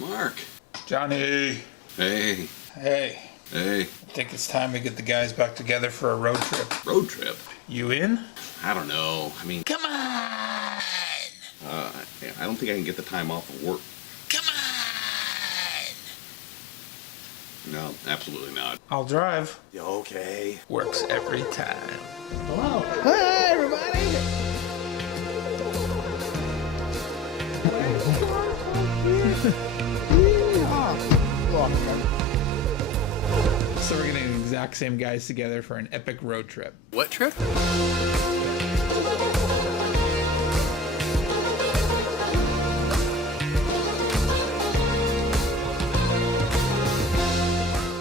Mark. Johnny. Hey. Hey. Hey. I think it's time we get the guys back together for a road trip. Road trip? You in? I don't know. I mean... Come on! I don't think I can get the time off of work. Come on! No, absolutely not. I'll drive. You okay? Works every time. Hello. Hey, everybody! So we're getting the exact same guys together for an epic road trip. What trip?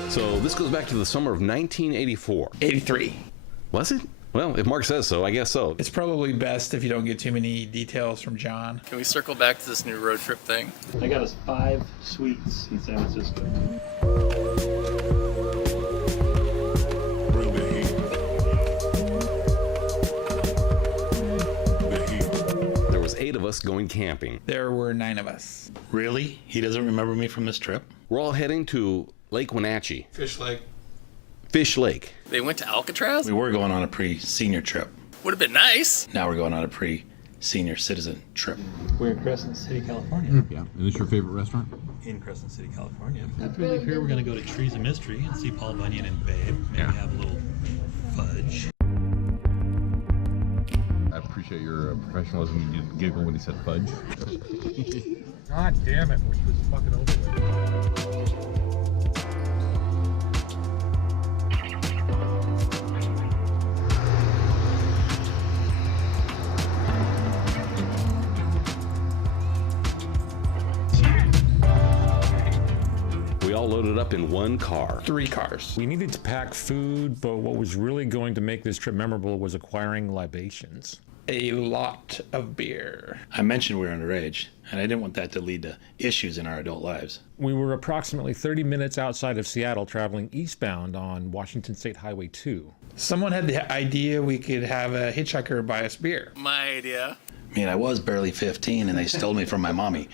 So this goes back to the summer of 1984. 83. Was it? Well, if Mark says so, I guess so. It's probably best if you don't get too many details from John. Can we circle back to this new road trip thing? I got us 5 suites in San Francisco. There was 8 of us going camping. There were 9 of us. Really? He doesn't remember me from this trip? We're all heading to Lake Wenatchee. Fish Lake. Fish Lake. They went to Alcatraz? We were going on a pre-senior trip. Would have been nice. Now we're going on a pre-senior citizen trip. We're in Crescent City, California. Yeah. Is this your favorite restaurant? In Crescent City, California. After we leave here, we're going to go to Trees of Mystery and see Paul Bunyan and Babe. Maybe have a little fudge. I appreciate your professionalism. You didn't giggle when he said fudge. God damn it, which was fucking over with. We all loaded up in one car. 3 cars. We needed to pack food, but what was really going to make this trip memorable was acquiring libations. A lot of beer. I mentioned we were underage, and I didn't want that to lead to issues in our adult lives. We were approximately 30 minutes outside of Seattle traveling eastbound on Washington State Highway 2. Someone had the idea we could have a hitchhiker buy us beer. My idea. I mean, I was barely 15, and they stole me from my mommy.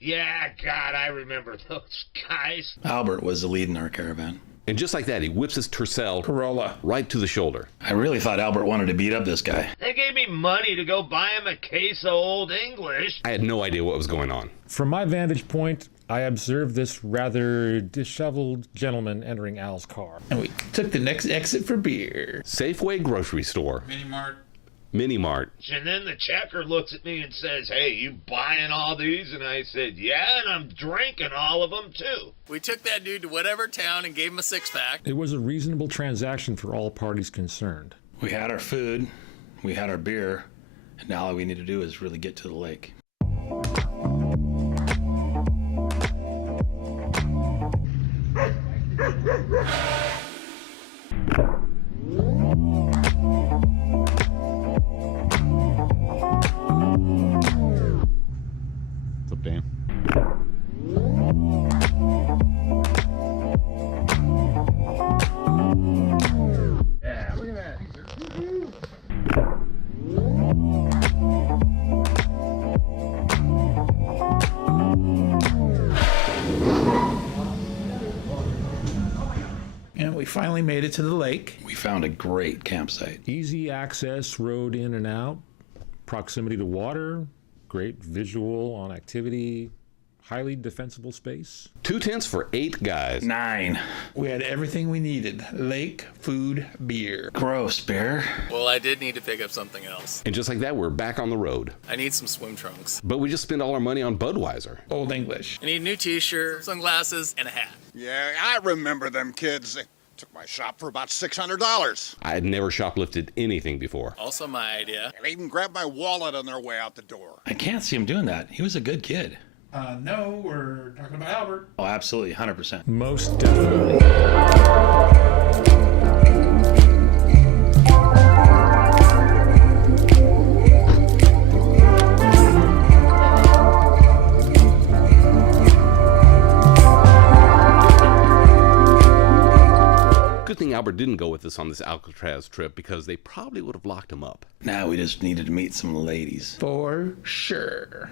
Yeah, God, I remember those guys. Albert was the lead in our caravan. And just like that, he whips his Tercel Corolla. right to the shoulder. I really thought Albert wanted to beat up this guy. They gave me money to go buy him a case of Old English. I had no idea what was going on. From my vantage point, I observed this rather disheveled gentleman entering Al's car. And we took the next exit for beer. Safeway grocery store. Mini Mart. Mini Mart. And then the checker looks at me and says, hey, you buying all these? And I said, yeah, and I'm drinking all of them too. We took that dude to whatever town and gave him a 6-pack. It was a reasonable transaction for all parties concerned. We had our food, we had our beer, and now all we need to do is really get to the lake. What's up, Dan? Yeah, look at that. And we finally made it to the lake. We found a great campsite. Easy access, road in and out, proximity to water, great visual on activity, highly defensible space. 2 tents for 8 guys. 9. We had everything we needed. Lake, food, beer. Gross, bear. Well, I did need to pick up something else. And just like that, we're back on the road. I need some swim trunks. But we just spent all our money on Budweiser. Old English. I need a new t-shirt, sunglasses, and a hat. Yeah, I remember them kids. They took my shop for about $600. I had never shoplifted anything before. Also my idea. And they even grabbed my wallet on their way out the door. I can't see him doing that. He was a good kid. No, we're talking about Albert. Oh, absolutely, 100%. Most definitely. Good thing Albert didn't go with us on this Alcatraz trip because they probably would have locked him up. Now we just needed to meet some ladies. For sure.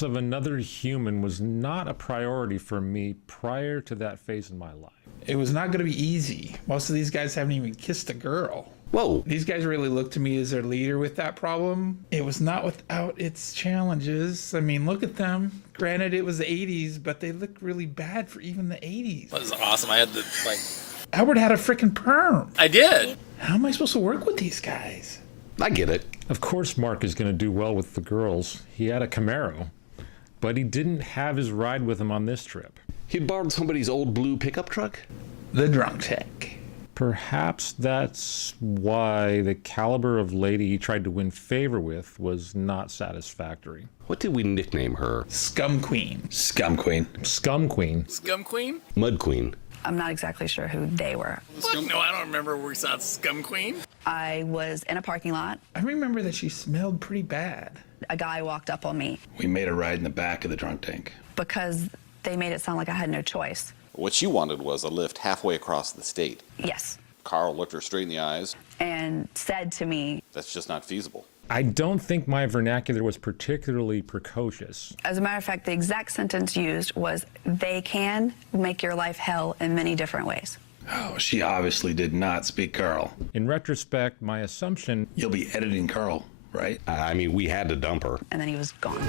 presence of another human was not a priority for me prior to that phase in my life. It was not going to be easy. Most of these guys haven't even kissed a girl. Whoa. These guys really look to me as their leader with that problem. It was not without its challenges. I mean, look at them. Granted, it was the 80s, but they look really bad for even the 80s. That was awesome. I had to, like... Albert had a freaking perm. I did. How am I supposed to work with these guys? I get it. Of course Mark is going to do well with the girls. He had a Camaro, but he didn't have his ride with him on this trip. He borrowed somebody's old blue pickup truck? The drunk tank. Perhaps that's why the caliber of lady he tried to win favor with was not satisfactory. What did we nickname her? Scum Queen. Scum Queen. Scum Queen. Scum Queen? Mud Queen. I'm not exactly sure who they were. What? No, I don't remember where we saw Scum Queen. I was in a parking lot. I remember that she smelled pretty bad. A guy walked up on me We made a ride in the back of the drunk tank. because they made it sound like I had no choice. What she wanted was a lift halfway across the state. Yes. Carl looked her straight in the eyes. And said to me, That's just not feasible. I don't think my vernacular was particularly precocious. as a matter of fact, the exact sentence used was, they can make your life hell in many different ways. Oh, she obviously did not speak Carl. In retrospect, my assumption... You'll be editing Carl, right? I mean, we had to dump her. And then he was gone.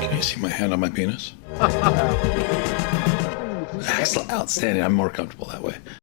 Can you see my hand on my penis? Excellent. Outstanding. I'm more comfortable that way.